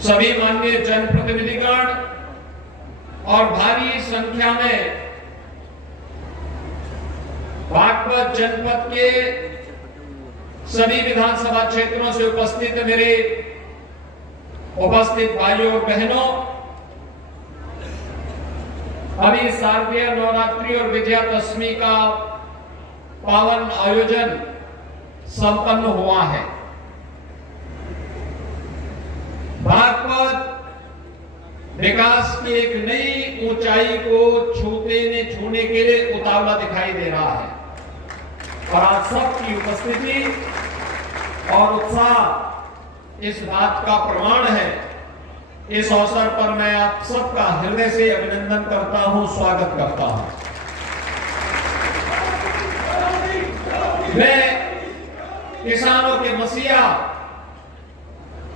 सभी माननीय जनप्रतिनिधिगण और भारी संख्या में बागपत जनपद के सभी विधानसभा क्षेत्रों से उपस्थित मेरे उपस्थित भाइयों और बहनों, अभी शारदीय नवरात्रि और विजयादशमी का पावन आयोजन संपन्न हुआ है। बागपत विकास की एक नई ऊंचाई को छूने के लिए उतावला दिखाई दे रहा है और आप सबकी उपस्थिति और उत्साह इस बात का प्रमाण है। इस अवसर पर मैं आप सबका हृदय से अभिनंदन करता हूं, स्वागत करता हूं। मैं किसानों के मसीहा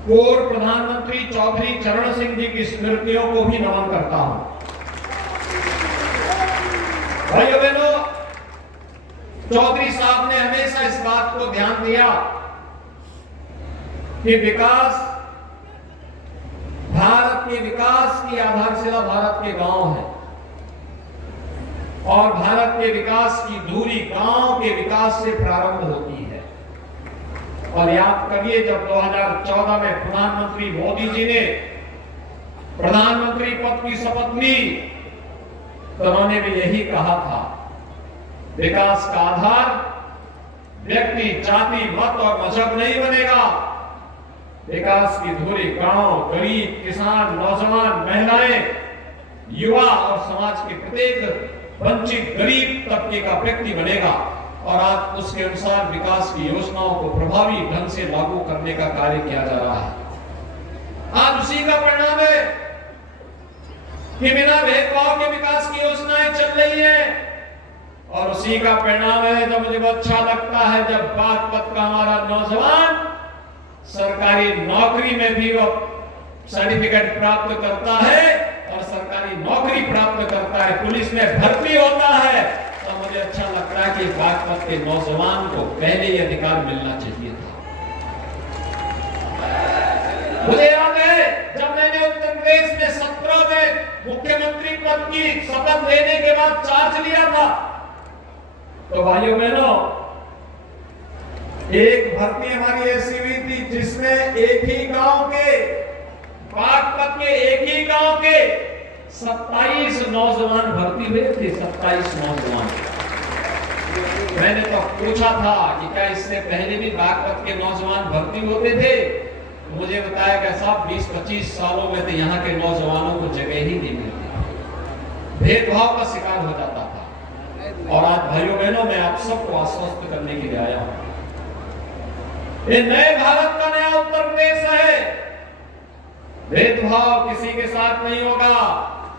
पूर्व प्रधानमंत्री चौधरी चरण सिंह जी की स्मृतियों को भी नमन करता हूं। भाइयों बहनों, चौधरी साहब ने हमेशा इस बात को ध्यान दिया कि भारत के विकास की आधारशिला भारत के गांव है और भारत के विकास की धुरी गांव के विकास से प्रारंभ होती है। और याद करिए, जब 2014 में प्रधानमंत्री मोदी जी ने प्रधानमंत्री पद की शपथ ली तो उन्होंने भी यही कहा था, विकास का आधार व्यक्ति, जाति, मत और मजहब नहीं बनेगा। विकास की धुरी गांव, गरीब, किसान, नौजवान, महिलाएं, युवा और समाज के प्रत्येक वंचित गरीब तबके का व्यक्ति बनेगा और आज उसके अनुसार विकास की योजनाओं को प्रभावी ढंग से लागू करने का कार्य किया जा रहा है। आज उसी का परिणाम है कि बिना भेदभाव के विकास की योजनाएं चल रही हैं और उसी का परिणाम है, तो मुझे बहुत अच्छा लगता है जब बागपत का हमारा नौजवान सरकारी नौकरी में भी वो सर्टिफिकेट प्राप्त करता है और सरकारी नौकरी प्राप्त करता है, पुलिस में भर्ती होता है, तो मुझे अच्छा लगता है कि बागपत के नौजवान को पहले ही अधिकार मिलना चाहिए था। मुझे याद है जब मैंने उत्तर प्रदेश में 17 में मुख्यमंत्री पद की शपथ लेने के बाद चार्ज लिया था, तो भाइयों बहनों, एक भर्ती हमारी ऐसी हुई थी जिसमें एक ही गांव के, बागपत के एक ही गांव के 27 नौजवान भर्ती हुए थे। 27 नौजवान। मैंने तो पूछा था कि क्या इससे पहले भी बागपत के नौजवान भर्ती होते थे? मुझे बताया कि साहब 20-25 सालों में तो यहाँ के नौजवानों को जगह ही नहीं मिलती, भेदभाव का शिकार हो जाता था। और आज भाइयों बहनों, मैं आप सबको आश्वस्त करने के लिए आया हूं, ये नए भारत का नया उत्तर प्रदेश है। भेदभाव किसी के साथ नहीं होगा,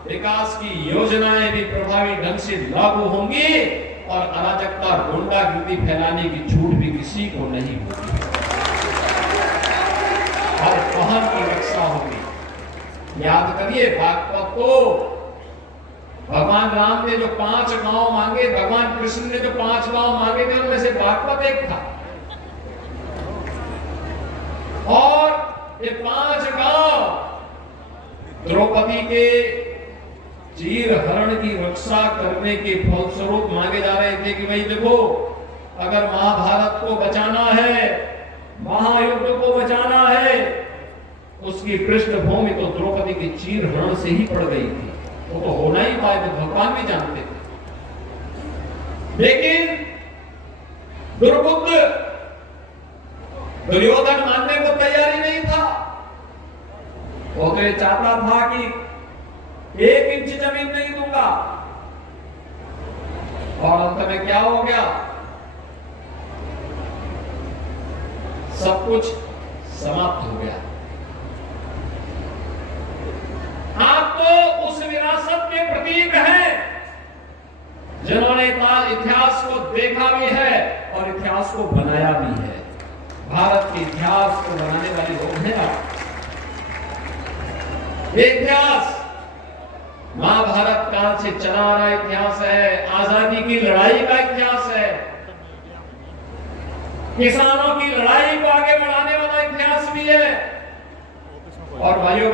विकास की योजनाएं भी प्रभावी ढंग से लागू होंगी और अराजकता, गुंडागिर्दी फैलाने की छूट भी किसी को नहीं होगी। हर बहन की रक्षा होगी। याद करिए, बागपत को भगवान राम ने जो 5 गांव मांगे, भगवान कृष्ण ने जो 5 गांव मांगे थे, उनमें से बागपत एक था। और ये 5 गांव द्रौपदी के चीर हरण की रक्षा करने के फलस्वरूप मांगे जा रहे थे कि भाई देखो, अगर महाभारत को बचाना है, महायुद्ध को बचाना है, उसकी पृष्ठभूमि तो द्रौपदी के चीर हरण से ही पड़ गई थी। वो तो होना ही था, तो भगवान भी जानते थे। लेकिन दुर्बुद्ध दुर्योधन मानने को तैयारी नहीं था। वो तो ये चाहता था कि 1 इंच जमीन नहीं दूंगा, और अंत में क्या हो गया? सब कुछ समाप्त हो गया। आप तो उस विरासत के प्रतीक हैं जिन्होंने इतिहास को देखा भी है और इतिहास को बनाया भी है। भारत के इतिहास को बनाने वाले लोग हैं आप। इतिहास महाभारत काल से चला आ रहा इतिहास है, आजादी की लड़ाई का इतिहास है, किसानों की लड़ाई को आगे बढ़ाने वाला इतिहास भी है। और भाइयों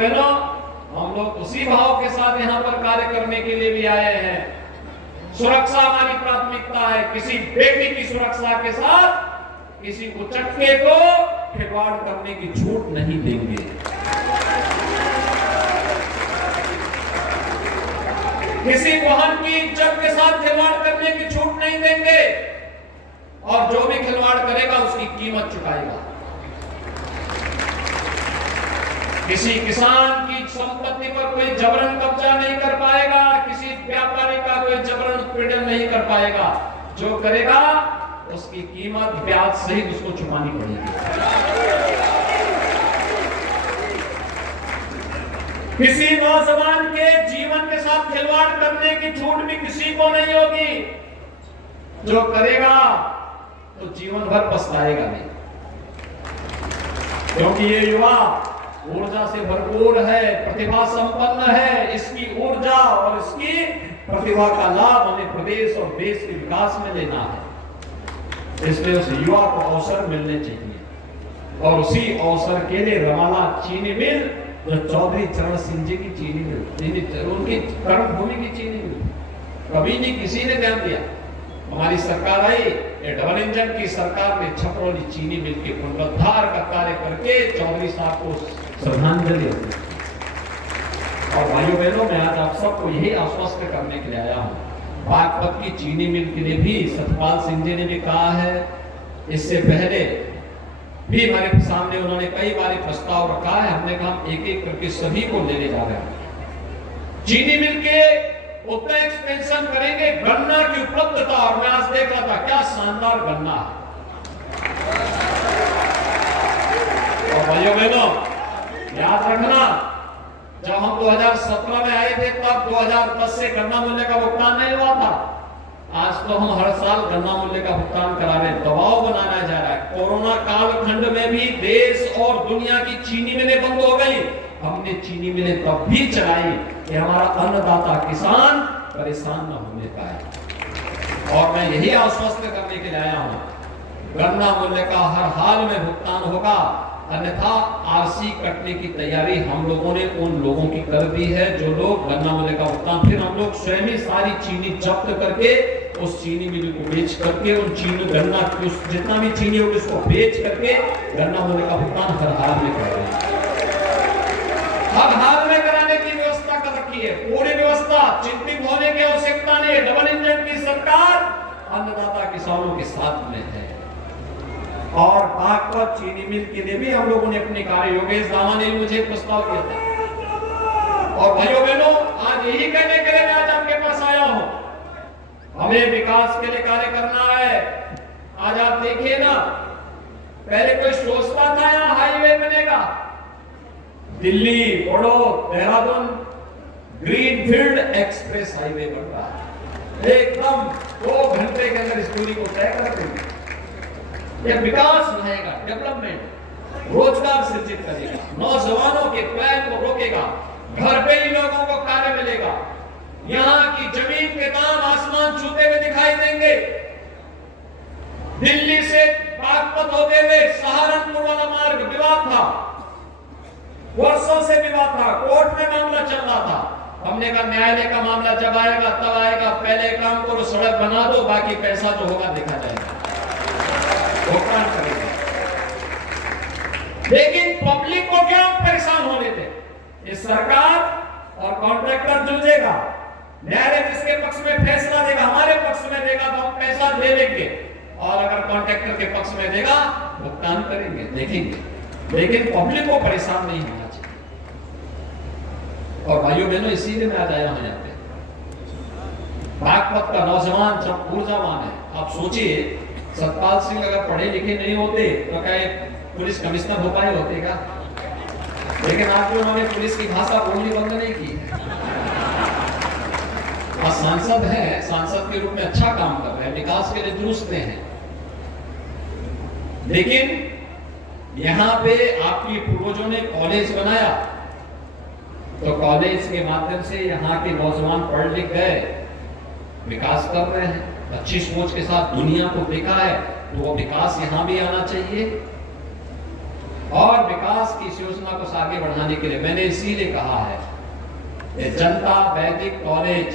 सुरक्षा हमारी प्राथमिकता है। किसी बेटी की सुरक्षा के साथ किसी उचक्के को खिलवाड़ करने की छूट नहीं देंगे। किसी बहन की इज्जत के साथ खिलवाड़ करने की छूट नहीं देंगे और जो भी खिलवाड़ करेगा उसकी कीमत चुकाएगा। किसी किसान की संपत्ति पर कोई जबरन कब्जा नहीं कर पाएगा, किसी व्यापारी का कोई जबरन उत्पीड़न नहीं कर पाएगा। जो करेगा उसकी कीमत ब्याज सहित उसको चुकानी पड़ेगी। किसी नौजवान के जीवन के साथ खिलवाड़ करने की छूट भी किसी को नहीं होगी। जो करेगा तो जीवन भर पछताएगा नहीं, क्योंकि ये युवा ऊर्जा से भरपूर है, प्रतिभा संपन्न है। इसकी ऊर्जा और इसकी प्रतिभा का लाभ हमें प्रदेश और देश के विकास में लेना है। इसलिए उस युवा को अवसर मिलने चाहिए और उसी अवसर के लिए रमाला चीनी मिल, जो चौधरी चरण सिंह जी की चीनी मिल, उनकी कर्मभूमि की चीनी मिल, कभी नहीं किसी ने ध्यान दिया। हमारी सरकार आई, ये डबल इंजन की सरकार ने छपरौली चीनी मिल के पुनरुद्धार का कार्य करके चौधरी साहब को श्रद्धांजलि दी। और भाइयों बहनों, मैं आज आप सबको यही आश्वस्त करने के लिए आया हूं। बागपत की चीनी मिल के लिए भी सतपाल सिंह जी ने भी कहा है, इससे पहले भी हमारे सामने उन्होंने कई बार प्रस्ताव रखा है। हमने कहा हम एक एक करके सभी को लेने जा रहे हैं। चीनी मिल के उतना एक्सपेंशन करेंगे, गन्ना की उपलब्धता, और मैं आज देख रहा था क्या शानदार गन्ना है। और भाइयों बहनों, याद रखना, जब हम 2017 में आए थे तो अब 2010 से गन्ना मूल्य का भुगतान नहीं हुआ था। आज तो हम हर साल गन्ना मूल्य का भुगतान करा रहे हैं, दबाव बनाया जा रहा है। कोरोना कालखंड में भी देश और दुनिया की चीनी मिलें बंद हो गई, हमने चीनी मिलें तब भी चलाई कि हमारा अन्नदाता किसान परेशान न होने पाए। और मैं यही आश्वस्त करने के लिए आया हूं, गन्ना मूल्य का हर हाल में भुगतान होगा, अन्यथा आरसी कटने की तैयारी हम लोगों ने उन लोगों की कर दी है जो लोग गन्ना मूल्य का भुगतान, फिर हम लोग स्वयं ही सारी चीनी जब्त करके उस चीनी मिल को बेच करके उन चीनी गन्ना जितना भी चीनी होगी उसको बेच करके गन्ना मूल्य का भुगतान हर हाल में कर रहे हैं। हर हाल में कराने की व्यवस्था कर रखी है, पूरी व्यवस्था। चिंतित होने की आवश्यकता नहीं है। डबल इंजन की सरकार अन्नदाता किसानों के साथ में है। और बागपत चीनी मिल के लिए भी हम लोगों ने अपने कार्य, योगेश दामा ने मुझे प्रस्ताव दिया था। और भाइयों बहनों, आज यही कहने के लिए मैं आज आपके पास आया हूं, हमें विकास के लिए कार्य करना है। आज आप देखिए ना, पहले कोई सोचता था यहां हाईवे बनेगा, Delhi Baroda Dehradun greenfield express highway बन रहा है, एकदम 2 घंटे के अंदर इस दूरी को तय कर देंगे। यह विकास रहेगा, डेवलपमेंट, रोजगार सृजित करेगा, नौजवानों के प्लान को रोकेगा, घर पे ही लोगों को कार्य मिलेगा। यहाँ की जमीन के दाम आसमान छूते हुए दिखाई देंगे। दिल्ली से बागपत होते हुए सहारनपुर वाला मार्ग विवाद था, वर्षों से विवाद था, कोर्ट में मामला चल रहा था। हमने कहा न्यायालय का मामला जब आएगा तब आएगा, पहले काम करो, सड़क बना दो, बाकी पैसा जो होगा देखा जाएगा, भुगतान करेंगे। लेकिन पब्लिक को क्यों परेशान होने दे? इस सरकार और कॉन्ट्रैक्टर जुझेगा, न्यायालय जिसके पक्ष में फैसला देगा, हमारे पक्ष में देगा तो हम पैसा दे देंगे, और अगर कॉन्ट्रैक्टर के पक्ष में देगा भुगतान करेंगे, देखेंगे। लेकिन पब्लिक को परेशान नहीं होना चाहिए। और भाइयों बहनों, इसीलिए मैं आज आया हूं यहाँ पे। बागपत का नौजवान जब ऊर्जावान है, आप सोचिए सतपाल सिंह अगर पढ़े लिखे नहीं होते तो क्या पुलिस कमिश्नर हो पाए होते का? लेकिन आज उन्होंने पुलिस की भाषा बोलनी बंद नहीं की। आज सांसद है, सांसद के रूप में अच्छा काम कर रहे हैं, विकास के लिए जुझते हैं। लेकिन यहाँ पे आपकी पूर्वजों ने कॉलेज बनाया, तो कॉलेज के माध्यम से यहाँ के नौजवान पढ़ लिख गए, विकास कर रहे हैं, अच्छी सोच के साथ दुनिया को देखा है, तो वो विकास यहाँ भी आना चाहिए। और विकास की इस योजना को आगे बढ़ाने के लिए मैंने इसीलिए कहा है, जनता वैदिक कॉलेज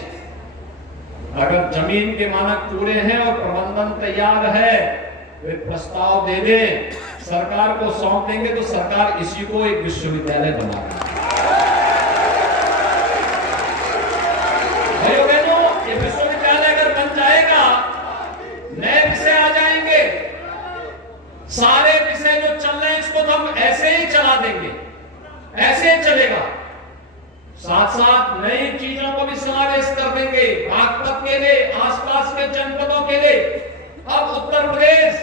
अगर जमीन के मानक पूरे हैं और प्रबंधन तैयार है, वे प्रस्ताव दे दें, सरकार को सौंप देंगे तो सरकार इसी को एक विश्वविद्यालय बनाएगी। भाइयों बहनों, ये विश्वविद्यालय अगर बन जाएगा, नए विषय आ जाएंगे, सारे विषय जो चल रहे हैं इसको तो हम ऐसे ही चला देंगे, ऐसे ही चलेगा। साथ साथ नई चीजों को भी समावेश कर देंगे बागपत के लिए, आसपास के जनपदों के लिए। अब उत्तर प्रदेश,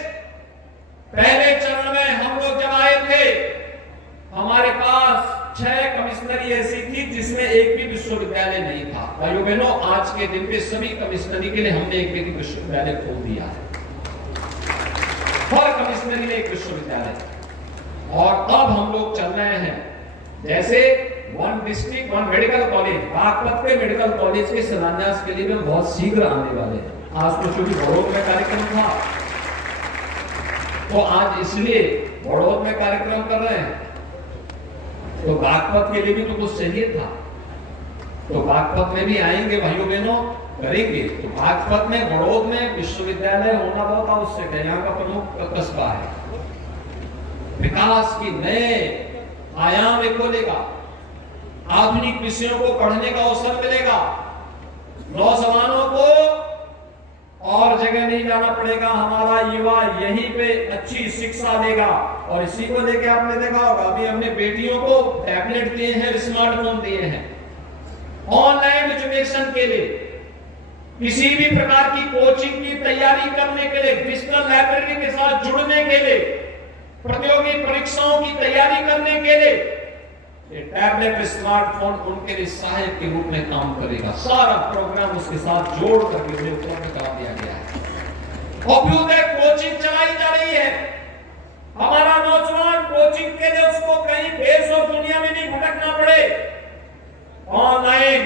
पहले चरण में हम लोग जब आए थे, हमारे पास 6 कमिश्नरी ऐसी थी जिसमें एक भी विश्वविद्यालय नहीं था। भाइयों बहनों, आज के दिन पे सभी कमिश्नरी के लिए हमने एक भी विश्वविद्यालय खोल दिया है। हर कमिश्नरी में एक विश्वविद्यालय। और अब हम लोग चल रहे हैं, जैसे 1 डिस्ट्रिक्ट 1 मेडिकल कॉलेज, बागपत के मेडिकल कॉलेज के शिलान्यास के लिए भी बहुत शीघ्र आने वाले हैं। आज तो चूंकि बड़ौद में कार्यक्रम था, तो आज इसलिए बड़ौद में कार्यक्रम कर रहे हैं, तो बागपत के लिए भी तो कुछ चाहिए था, तो बागपत में भी आएंगे भाइयों बहनों, करेंगे। तो बागपत में, बड़ौद में विश्वविद्यालय होना बहुत आवश्यक है। यहाँ का प्रमुख कस्बा है, विकास की नए आयाम में खोलेगा, आधुनिक विषयों को पढ़ने का अवसर मिलेगा, नौजवानों को और जगह नहीं जाना पड़ेगा। हमारा युवा यहीं पे अच्छी शिक्षा देगा। और इसी को लेके आपने देखा होगा, अभी हमने बेटियों को टैबलेट दिए हैं, स्मार्टफोन दिए हैं, ऑनलाइन एजुकेशन के लिए, किसी भी प्रकार की कोचिंग की तैयारी करने के लिए, डिजिटल लाइब्रेरी के साथ जुड़ने के लिए, प्रतियोगी परीक्षाओं की तैयारी करने के लिए ये टैबलेट स्मार्टफोन उनके लिए सहायक के रूप में काम करेगा। सारा प्रोग्राम उसके साथ जोड़ करके उन्हें उपलब्ध करा दिया गया है। अभ्युदय कोचिंग चलाई जा रही है। हमारा नौजवान कोचिंग के लिए उसको कहीं देश और दुनिया में नहीं भटकना पड़े, ऑनलाइन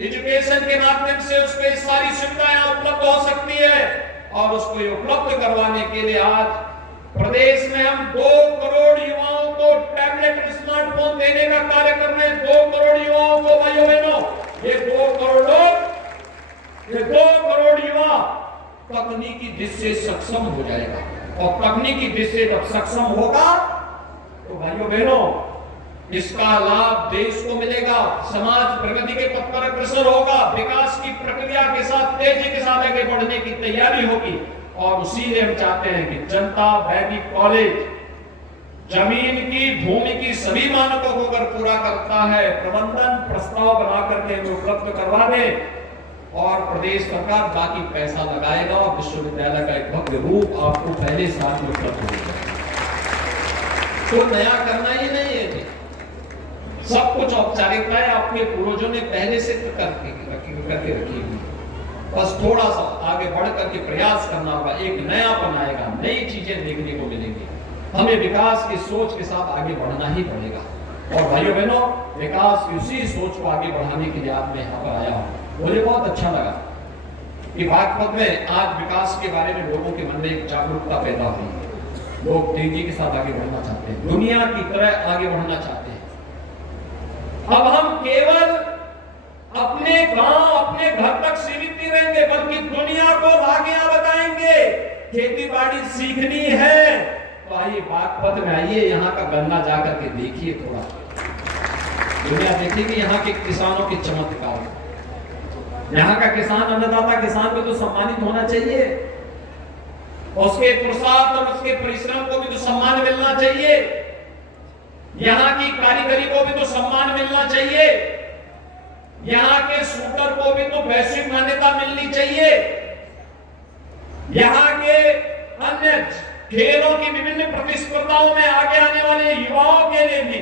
एजुकेशन के माध्यम से उसको सारी सुविधाएं उपलब्ध हो सकती है। और उसको उपलब्ध करवाने के लिए आज प्रदेश में हम 2 करोड़ युवाओं को टैबलेट स्मार्टफोन देने का कार्य कर रहे हैं। 2 करोड़ युवाओं को, भाइयों बहनों, ये 2 करोड़ लोग, ये 2 करोड़ युवा तकनीकी दृष्टि से सक्षम हो जाएगा। और तकनीकी दृष्टि से जब सक्षम होगा तो भाइयों बहनों, इसका लाभ देश को मिलेगा, समाज प्रगति के पथ पर अग्रसर होगा, विकास की प्रक्रिया के साथ तेजी के साथ आगे बढ़ने की तैयारी होगी। और उसी लिए हम चाहते हैं कि जनता वैदिक कॉलेज जमीन की, भूमि की सभी मानकों को अगर पूरा करता है, प्रबंधन प्रस्ताव बना करके हमें उपलब्ध करवा दे, और प्रदेश सरकार बाकी पैसा लगाएगा और विश्वविद्यालय का एक भव्य रूप आपको पहले साल में उपलब्ध होगा। तो नया करना ही नहीं है, सब कुछ औपचारिकताएं आपके पूर्वजों ने पहले से करके रखी हुई। बस थोड़ा सा आगे बढ़ करके प्रयास करना होगा, एक नया बनाएगा, नई चीजें देखने को मिलेंगी। हमें विकास की सोच के साथ आगे बढ़ना ही पड़ेगा। और भाइयों बहनों, विकास की उसी सोच को आगे बढ़ाने के लिए आज मैं यहाँ पर आया हूँ। मुझे बहुत अच्छा लगा कि बागपत में आज विकास के बारे में लोगों के मन में एक जागरूकता पैदा हुई है। लोग तेजी के साथ आगे बढ़ना चाहते हैं, दुनिया की तरह आगे बढ़ना चाहते हैं। अब हम केवल अपने गांव, अपने घर तक सीमित नहीं रहेंगे, बल्कि दुनिया को आगे बताएंगे। खेती बाड़ी सीखनी है तो आइए बागपत में आइए, यहाँ का गन्ना जाकर के देखिए, थोड़ा दुनिया देखिए यहाँ के किसानों के चमत्कार। यहाँ का किसान, अन्नदाता किसान को तो सम्मानित होना चाहिए, उसके पुरुषार्थ और उसके परिश्रम को भी तो सम्मान मिलना चाहिए। यहाँ की कारीगरी को भी तो सम्मान मिलना चाहिए। यहाँ के शूटर को भी तो वैश्विक मान्यता मिलनी चाहिए। यहाँ के अन्य खेलों की विभिन्न प्रतिस्पर्धाओं में आगे आने वाले युवाओं के लिए भी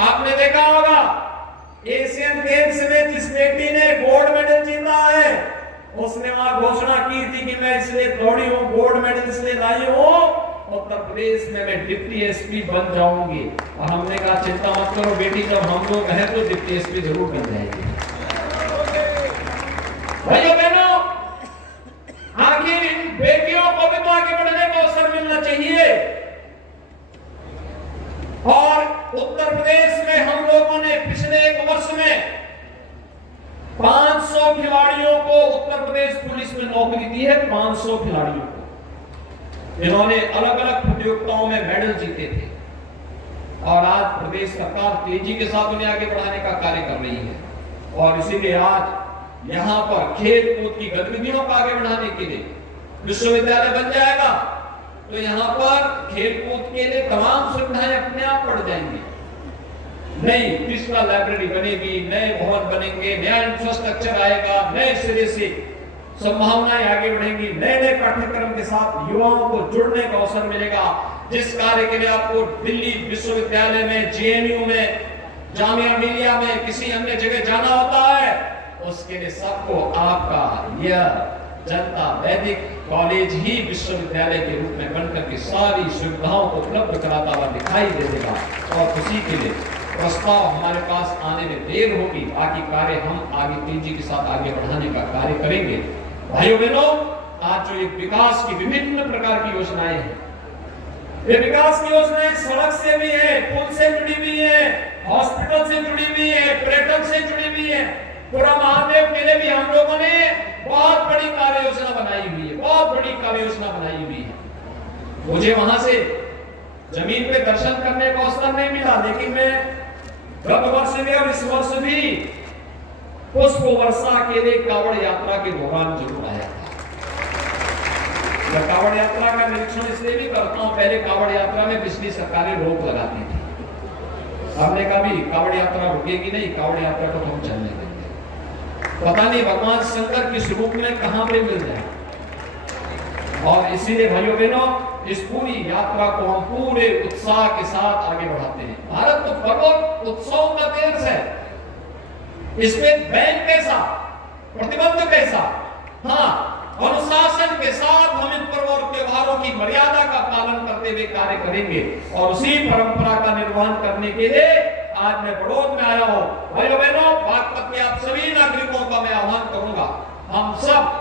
आपने देखा होगा, एशियन गेम्स में जिस बेटी ने गोल्ड मेडल जीता है, उसने वहां घोषणा की थी कि मैं इसलिए दौड़ी हूं, गोल्ड मेडल इसलिए लाई हूं, उत्तर प्रदेश में मैं डिप्टी एसपी बन जाऊंगी। और हमने कहा चिंता मत करो बेटी, जब हम लोग हैं तो डिप्टी एसपी जरूर बन जाएगी। भाइयों बहनों, आखिर इन बेटियों को भी तो आगे बढ़ने का अवसर मिलना चाहिए। और उत्तर प्रदेश में हम लोगों ने पिछले 1 वर्ष में 500 500 खिलाड़ियों को उत्तर प्रदेश पुलिस में नौकरी दी है, 500 खिलाड़ियों को, जिन्होंने अलग अलग प्रतियोगिताओं में मेडल जीते थे। और आज प्रदेश सरकार तेजी के साथ उन्हें आगे बढ़ाने का कार्य कर रही है। और इसीलिए आज यहाँ पर खेल कूद की गतिविधियों को आगे बढ़ाने के लिए विश्वविद्यालय बन जाएगा, तो यहाँ पर खेल कूद के लिए तमाम सुविधाएं अपने आप बढ़ जाएंगी। नई डिजिटल लाइब्रेरी बनेगी, नए भवन बनेंगे, नया इंफ्रास्ट्रक्चर आएगा, नए सिरे से संभावनाएं आगे बढ़ेंगी, नए नए पाठ्यक्रम के साथ युवाओं को जुड़ने का अवसर मिलेगा। जिस कार्य के लिए आपको दिल्ली विश्वविद्यालय में, जेएनयू में, जामिया मिलिया में, किसी अन्य जगह जाना होता है, उसके लिए सबको आपका यह जनता वैदिक कॉलेज ही विश्वविद्यालय के रूप में बनकर के सारी सुविधाओं को उपलब्ध कराता हुआ दिखाई दे देगा। और उसी के लिए प्रस्ताव हमारे पास आने में देर होगी, बाकी कार्य हम आगे तेजी के साथ आगे बढ़ाने का कार्य करेंगे। भाइयों बहनों, आज जो एक विकास की विभिन्न प्रकार की योजनाएं हैं, ये विकास की योजनाएं सड़क से भी है, पुल से जुड़ी हुई है, हॉस्पिटल से जुड़ी हुई है, पर्यटन से जुड़ी हुई है। पूरा महादेव के लिए भी हम लोगों ने बहुत बड़ी कार्य योजना बनाई हुई है, बहुत बड़ी कार्य योजना बनाई हुई है। मुझे वहां से जमीन पे दर्शन करने का अवसर नहीं मिला, लेकिन मैं गत वर्ष भी और इस वर्ष भी पुष्प वर्षा के लिए कावड़ यात्रा के दौरान जरूर आया था। कावड़ यात्रा का निरीक्षण इसलिए भी करता हूं, पहले कावड़ यात्रा में पिछली सरकारें रोक लगाती थी। हमने कहा भी कावड़ यात्रा रुकेगी नहीं, कावड़ यात्रा को हम चलने देंगे। पता नहीं भगवान शंकर किस रूप में कहां पे मिल जाए। और इसीलिए भाइयों बहनों, इस पूरी यात्रा को हम पूरे उत्साह के साथ आगे बढ़ाते हैं। भारत तो पर्व उत्सव का देश है, इसमें बैन कैसा, प्रतिबंध कैसा, हाँ अनुशासन के साथ हम इन पर्व और त्योहारों की मर्यादा का पालन करते हुए कार्य करेंगे। और उसी परंपरा का निर्वहन करने के लिए आज मैं बड़ौद में आया हूं। भाइयों बहनों, बागपत के आप सभी नागरिकों का मैं आह्वान करूंगा, हम सब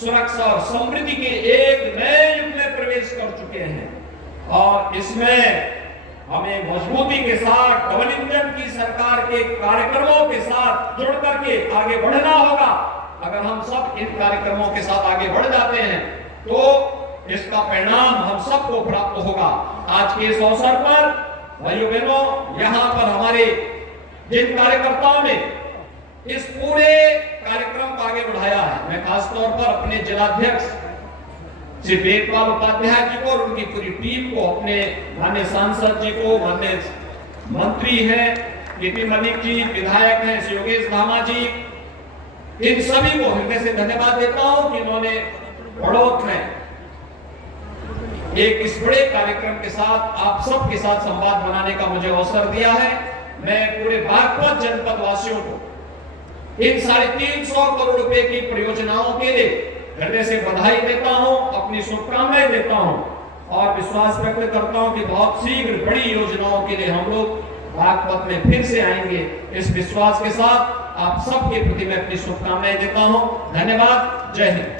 सुरक्षा और समृद्धि के एक नए युग में प्रवेश कर चुके हैं और इसमें हमें मजबूती के साथ डबल इंजन की सरकार के कार्यक्रमों के साथ जुड़ करके आगे बढ़ना होगा। अगर हम सब इन कार्यक्रमों के साथ आगे बढ़ जाते हैं तो इसका परिणाम हम सबको प्राप्त होगा। आज के इस अवसर पर भाइयों बहनों, यहाँ पर हमारे जिन कार्यकर्ताओं ने इस पूरे कार्यक्रम को आगे बढ़ाया है, मैं खासतौर पर अपने जिलाध्यक्ष श्री वेदपाल उपाध्याय जी को और उनकी पूरी टीम को, अपने माननीय सांसद जी को, माननीय मंत्री हैं केपी मलिक जी, विधायक हैं श्री योगेश धामा जी, इन सभी को हृदय से धन्यवाद देता हूं कि इन्होंने बड़ौद में एक इस बड़े कार्यक्रम के साथ आप सबके साथ संवाद बनाने का मुझे अवसर दिया है। मैं पूरे बागपत जनपद वासियों को इन 350 करोड़ रुपए की परियोजनाओं के लिए हृदय से बधाई देता हूं, अपनी शुभकामनाएं देता हूं और विश्वास व्यक्त करता हूं कि बहुत शीघ्र बड़ी योजनाओं के लिए हम लोग बागपत में फिर से आएंगे। इस विश्वास के साथ आप सबके प्रति मैं अपनी शुभकामनाएं देता हूं। धन्यवाद। जय हिंद।